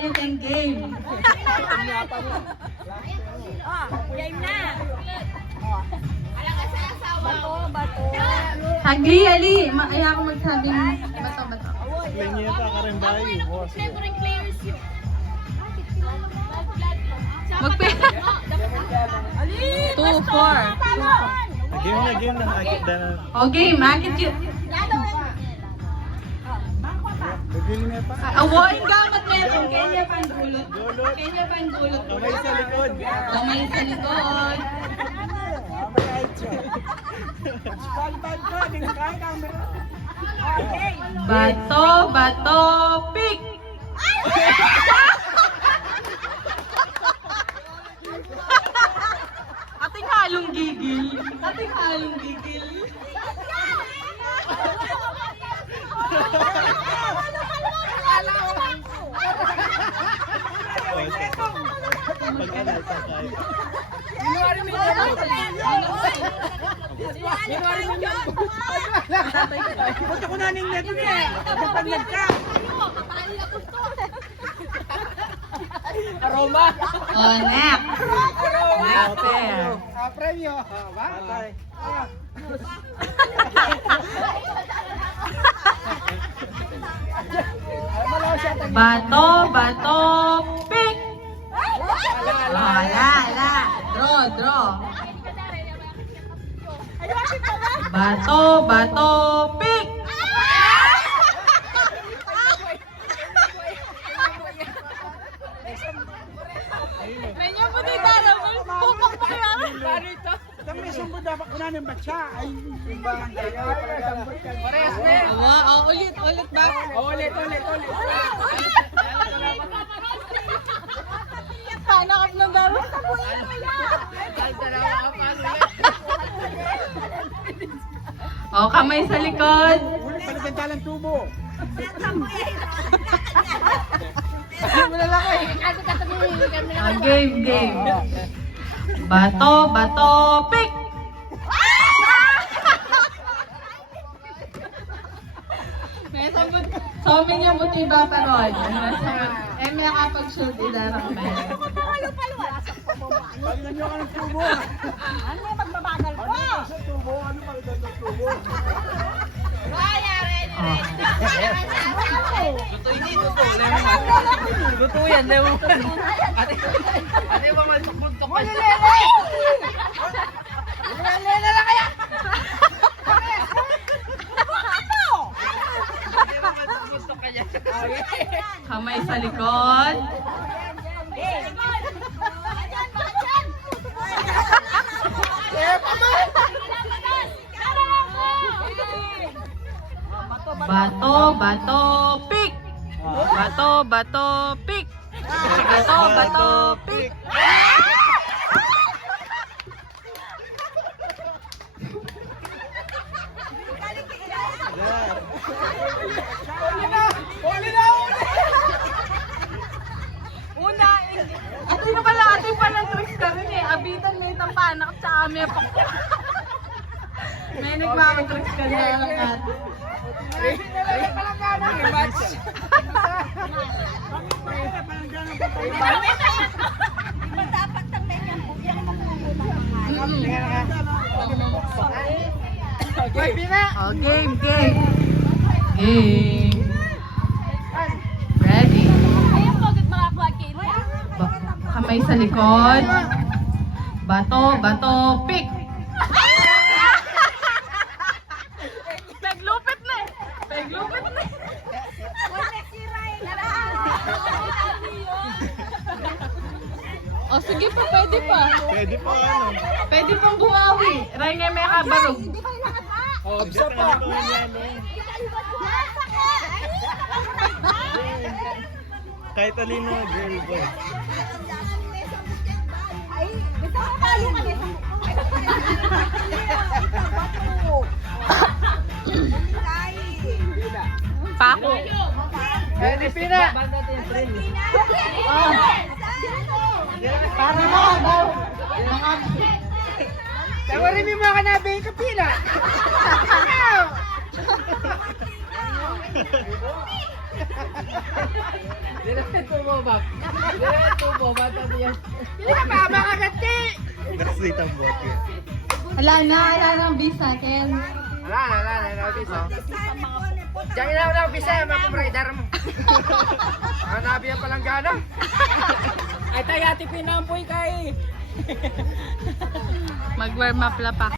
tayo ng game. Game na. Bato. Hagli, Ali. Ayaw ko magsabing bato. Lenyeta ka rin ba yun? Favorite players yun. Magpera. 2, 4. Game na. Agit na. O game, akit yun. Game pa. Awain gamot meron. Kenya pandulot. Kenya pandulot. Kamay sa likod. Kamay sa likod. Bato, pick! Ating halong gigil. Pagkalita tayo. Punta ko na ning neto niya. Pagpaglag ka. Aroma. O, next. Next pair. Premyo. Ba? Bato, pick! Ala. Draw. Bato, pick! Medyo po di dara, pupak pa kaya. Paano ito? Itang may sumbod dapat ko na ng batsa. Ay, yung barangay. Parehas na yan. Ulit ba? Ulit. Panakap ng daro. O, kamay sa likod. Ulit, paligadalang tubo. O, game. Bato, pick! May sabot. So, may niya buti ba pa ron? May nakapag-shoot idarang ba? Palitan nyo ka ng tubo. Ano magbabagal ko? Sa tubo, ano palitan ng tubo? Luto yan, lewo. Ate ba malpagpunto ka? Lele lang kaya. Kamay sa likod. Bato, pick! Bato, pick! Bato, pick! Una, ating palang tricks ka rin eh. Abitan may itang panak at saka may pakpak. May nagmamatricks ka na lang natin. Dapat ang ganyan po. Yan ang mga Oh, game. Ready. Ayun po, agad makakuha kayo. Kamay sa likod. Bato, pick! Naglupit na eh. O sige pa, pwede pa. Pwede pa ano. Pwede pang bumawi. Ray nga may kabarog. Oh, isa pa. Kahit alino na girl boy. Ay, gusto mo tayo ka dito. Pako. Pwede pina. Para mo daw. Tawarin mo mga kanabi ka pila. Direto mo ba? Direto mo ba? Tabi yan. Wala na ang visa, Ken. Wala, biso. Diyan na bisa, mga kumraidar mo. Hanabi yan palang gana. Ay tayo ati pinampoy kay. Mag-warm up la pa.